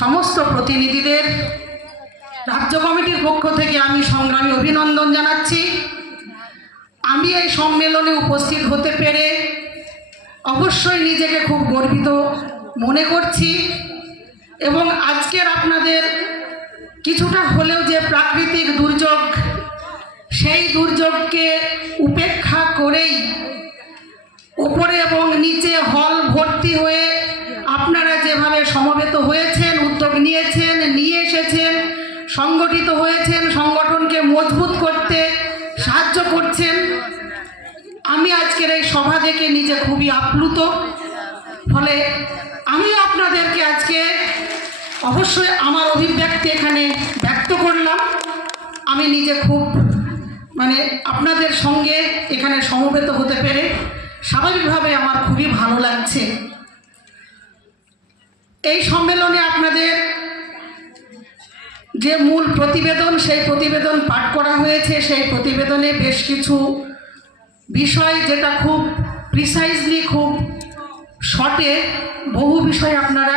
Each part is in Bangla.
সমস্ত প্রতিনিধিদের রাজ্য কমিটির পক্ষ থেকে আমি সংগ্রামী অভিনন্দন জানাচ্ছি। আমি এই সম্মেলনে উপস্থিত হতে পেরে অবশ্যই নিজেকে খুব গর্বিত মনে করছি এবং আজকের আপনাদের কিছুটা হলেও যে প্রাকৃতিক দুর্যোগ, সেই দুর্যোগকে উপেক্ষা করেই উপরে এবং নিচে হল ভর্তি হয়ে আপনারা যেভাবে সমবেত হয়েছেন, উদ্যোগ নিয়েছেন, নিয়ে এসেছেন, সংগঠিত হয়েছেন, সংগঠনকে মজবুত করতে সাহায্য করছেন, আমি আজকের এই সভা দেখে নিজে খুবই আপ্লুত। ফলে আমি আপনাদেরকে আজকে অবশ্যই আমার অভিব্যক্তি এখানে ব্যক্ত করলাম। আমি নিজে খুব আপনাদের সঙ্গে এখানে সমবেত হতে পেরে স্বাভাবিকভাবে আমার খুবই ভালো লাগছে। এই সম্মেলনে আপনাদের যে মূল প্রতিবেদন, সেই প্রতিবেদন পাঠ করা হয়েছে। সেই প্রতিবেদনে বেশ কিছু বিষয়, যেটা খুব প্রিসাইজলি, খুব শর্টে বহু বিষয় আপনারা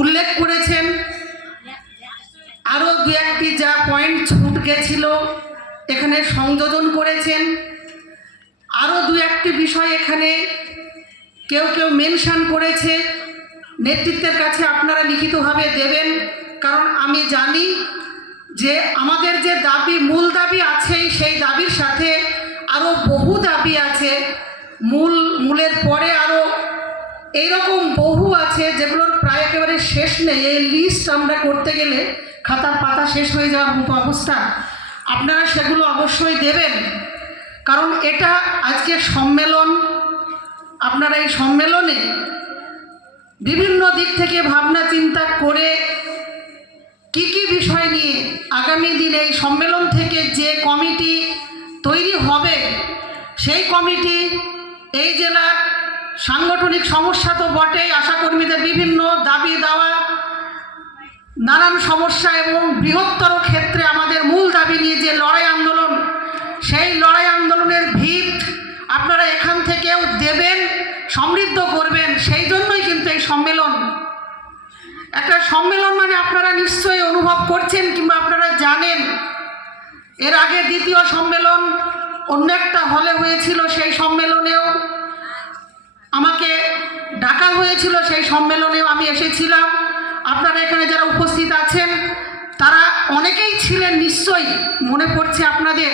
উল্লেখ করেছেন। আরও দু একটি যা পয়েন্ট ছুট গেছিল এখানে সংযোজন করেছেন। আরও দু একটি বিষয় এখানে কেউ কেউ মেনশন করেছে। নেতৃত্বের কাছে আপনারা লিখিতভাবে দেবেন, কারণ আমি জানি যে আমাদের যে দাবি, মূল দাবি আছে, সেই দাবির সাথে আরও বহু দাবি আছে। মূলের পরে আরও এইরকম বহু আছে যেগুলোর প্রায় একেবারে শেষ নেই। এই লিস্ট আমরা করতে গেলে খাতার পাতা শেষ হয়ে যাওয়ার মতো অবস্থা। আপনারা সেগুলো অবশ্যই দেবেন, কারণ এটা আজকের সম্মেলন। আপনারা এই সম্মেলনে বিভিন্ন দিক থেকে ভাবনা চিন্তা করে কি কি বিষয় নিয়ে আগামী দিনে এই সম্মেলন থেকে যে কমিটি তৈরি হবে, সেই কমিটি এই জেলার সাংগঠনিক সমস্যা তো বটেই, আশাকর্মীদের বিভিন্ন দাবি দাওয়া, নানান সমস্যা এবং বৃহত্তর ক্ষেত্রে আমাদের মূল দাবি নিয়ে যে লড়াই আন্দোলন, সেই লড়াই আন্দোলনের ভিত আপনারা এখান থেকেও দেবেন, সমৃদ্ধ করবেন। সেই জন্যই কিন্তু এই সম্মেলন। একটা সম্মেলন আপনারা নিশ্চয়ই অনুভব করছেন কিংবা আপনারা জানেন, এর আগে দ্বিতীয় সম্মেলন অন্য একটা হলে হয়েছিল। সেই সম্মেলনেও আমাকে ডাকা হয়েছিল, সেই সম্মেলনেও আমি এসেছিলাম। আপনারা এখানে যারা উপস্থিত আছেন তারা অনেকেই ছিলেন, নিশ্চয়ই মনে পড়ছে আপনাদের।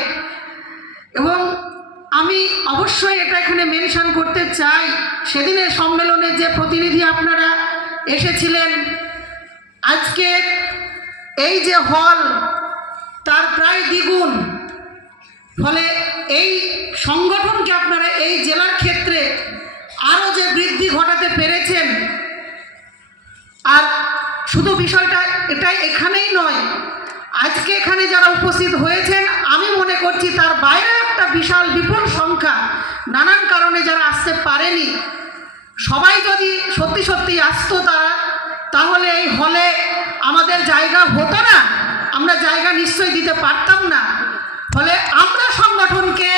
এবং আমি অবশ্যই এটা এখানে মেনশন করতে চাই, সেদিনের সম্মেলনে যে প্রতিনিধি আপনারা এসেছিলেন, আজকে এই যে হল তার প্রায় দ্বিগুণ। ফলে এই সংগঠনকে আপনারা এই জেলার ক্ষেত্রে আরও যে বৃদ্ধি ঘটাতে পেরেছেন, আর শুধু বিষয়টা এটাই এখানেই নয়, আজকে এখানে যারা উপস্থিত হয়েছেন আমি মনে করছি তার বাইরে একটা বিশাল বিপুল সংখ্যা নানান কারণে যারা আসতে পারেনি, সবাই যদি সত্যি সত্যি আসতো তাহলে এই হলে আমাদের জায়গা হতো না, আমরা জায়গা নিশ্চয়ই দিতে পারতাম না। ফলে আমরা সংগঠনকে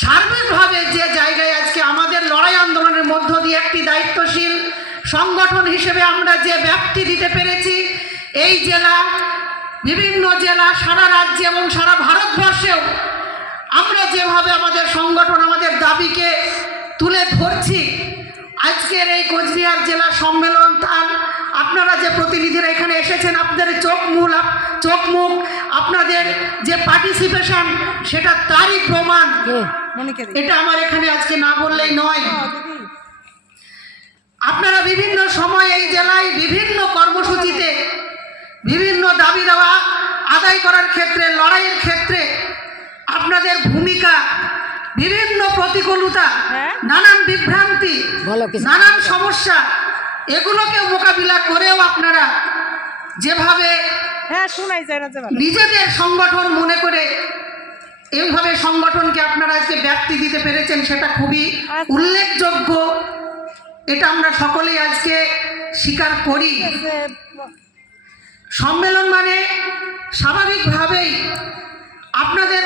সার্বিকভাবে যে জায়গায় আজকে আমাদের লড়াই আন্দোলনের মধ্য দিয়ে একটি দায়িত্বশীল সংগঠন হিসেবে আমরা যে ব্যাপ্তি দিতে পেরেছি, এই জেলা, বিভিন্ন জেলা, সারা রাজ্যে এবং সারা ভারতবর্ষেও আমরা যেভাবে আমাদের সংগঠন, আমাদের দাবিকে তুলে ধরছি, আজকের এই কোচবিহার জেলা সম্মেলন, তার আপনারা যে প্রতিনিধিরা এখানে এসেছেন, আপনাদের চোখ মুখ, আপনাদের যে পার্টিসিপেশন, সেটা তারই প্রমাণ। এটা আমার এখানে আজকে না বললেই নয়। আপনারা বিভিন্ন সময় এই জেলায় বিভিন্ন কর্মসূচিতে বিভিন্ন দাবি দেওয়া আদায় করার ক্ষেত্রে, লড়াইয়ের ক্ষেত্রে আপনাদের ভূমিকা, বিভিন্ন প্রতিকূলতা, নানান বিভ্রান্তি, নানান সমস্যা, এগুলোকে মোকাবিলা করেও আপনারা যেভাবে নিজেদের সংগঠন মনে করে এইভাবে সংগঠনকে আপনারা আজকে ব্যাপ্তি দিতে পেরেছেন, সেটা খুবই উল্লেখযোগ্য। এটা আমরা সকলেই আজকে স্বীকার করি। সম্মেলন স্বাভাবিকভাবেই আপনাদের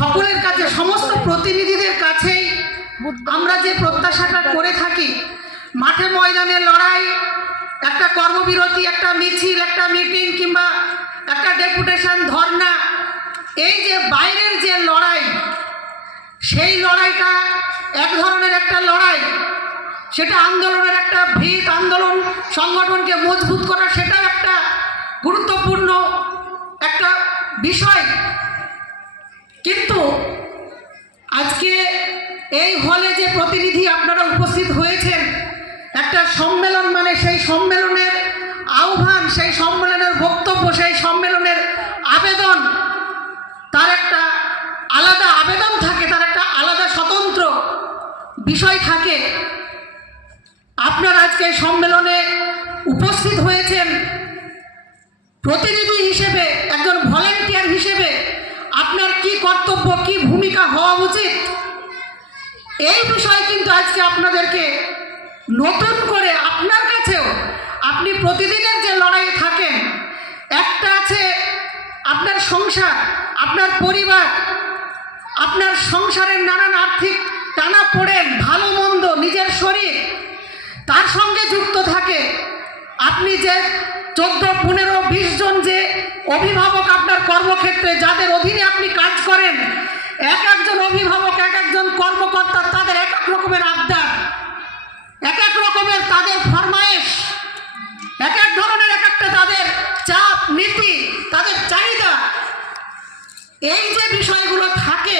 সকলের কাছে, সমস্ত প্রতিনিধিদের কাছেই আমরা যে প্রত্যাশাটা করে থাকি, মাঠে ময়দানে লড়াই, একটা কর্ম কর্মবিরতি, একটা মিছিল, একটা মিটিং কিংবা একটা ডেপুটেশন, ধর্ণা, এই যে বাইরের যে লড়াই, সেই লড়াইটা এক ধরনের একটা লড়াই, সেটা আন্দোলনের একটা ভিত, আন্দোলন সংগঠনকে মজবুত করা, সেটাও একটা গুরুত্বপূর্ণ একটা বিষয়। কিন্তু আজকে এই হলে যে প্রতিনিধি আপনারা উপস্থিত হয়েছেন, একটা সম্মেলন মানে সেই সম্মেলনের আহ্বান, সেই সম্মেলনের বক্তব্য, সেই সম্মেলনের আবেদন, তার একটা আলাদা আবেদন থাকে, তার একটা আলাদা স্বতন্ত্র বিষয় থাকে। আপনারা আজকে এই সম্মেলনে উপস্থিত হয়েছেন প্রতিনিধি হিসেবে, একজন ভলেন্টিয়ার হিসেবে আপনার কি কর্তব্য, কি ভূমিকা হওয়া উচিত, এই বিষয় কিন্তু আজকে আপনাদেরকে নতুন করে আপনার কাছেও, আপনি প্রতিদিনের যে লড়াইয়ে থাকেন, একটা আছে আপনার সংসার, আপনার পরিবার, আপনার সংসারের নানান আর্থিক টানাপোড়েন, ভালো মন্দ, নিজের শরীর, তার সঙ্গে যুক্ত থাকে। আপনি যে 14, 15, 20 জন যে অভিভাবক আপনার কর্মক্ষেত্রে, যাদের অধীনে আপনি কাজ করেন, এক একজন অভিভাবক, এক একজন কর্মকর্তা, তাদের এক এক রকমের আবদার, এক এক রকমের তাদের ফরমায়েশ, এক এক ধরনের এক একটা তাদের চাপ, নীতি, তাদের চাহিদা, এই যে বিষয়গুলো থাকে,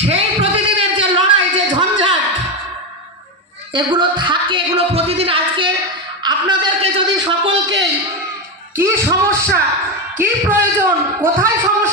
সেই প্রতিদিনের যে লড়াই, যে ঝঞ্ঝাট এগুলো থাকে, এগুলো প্রতিদিন। আজকে আপনাদেরকে যদি সকলকেই কি সমস্যা, কি প্রয়োজন, কোথায় সমস্যা